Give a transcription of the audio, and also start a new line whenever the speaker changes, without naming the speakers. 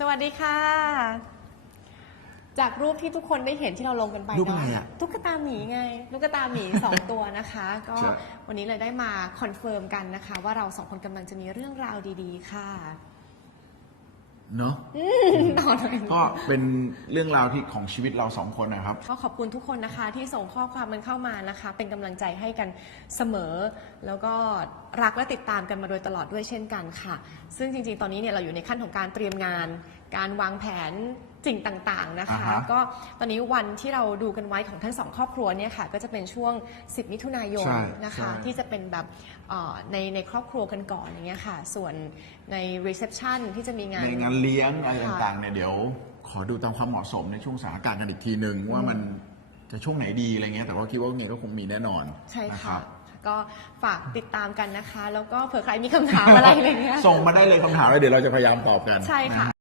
สวัสดีค่ะ จากรูปที่ทุกคนได้เห็นที่เราลงกันไป
รูปอะไร
เนาะ
อะ
ตุ๊กตาหมีไงตุ๊กตาหมีสองตัวนะคะ ก็
ใช่
วันนี้เลยได้มาคอนเฟิร์มกันนะคะ ว่าเราสองคนกำลังจะมีเรื่องราวดี ๆ ค่ะ
เนาะ
นอนเลย
ก็เป็นเรื่องราวที่ของชีวิตเราสองคนนะครับ
ก็ขอบคุณทุกคนนะคะที่ส่งข้อความมันเข้ามานะคะ เป็นกำลังใจให้กันเสมอ แล้วก็รักและติดตามกันมาโดยตลอดด้วยเช่นกันค่ะ ซึ่งจริงๆ ตอนนี้เนี่ยเราอยู่ในขั้นของการเตรียมงาน การวางแผน สิ่งต่างๆนะคะ
อ่าฮะ
ก็ตอนนี้วันที่เราดูกันไว้ของทั้งสองครอบครัวเนี่ยค่ะ ก็จะเป็นช่วง 10 มิถุนายน
ใช่
นะคะ
ใช่
ที่จะเป็นแบบเอ่อในในครอบครัวกันก่อนอย่างเงี้ยค่ะ ส่วนใน reception ที่จะมีงาน
ในงานเลี้ยงอะไร
ค่ะ
ต่างๆเนี่ยเดี๋ยว ขอดูตามความเหมาะสมในช่วงสถานการณ์กันอีกทีหนึ่งว่ามันจะช่วงไหนดีอะไรเงี้ยแต่ว่าคิดว่าไงก็คงมีแน่นอน
ใช่
นะ
ค่ะ
รับ
ก็ฝากติดตามกันนะคะ แล้วก็เผื่อใครมีคำถามอะไรอะไรเงี้ย
ส่งมาได้เลยคำถามแล้วเดี๋ยวเราจะพยายามตอบกัน
ใช่ค่ะ
นฮ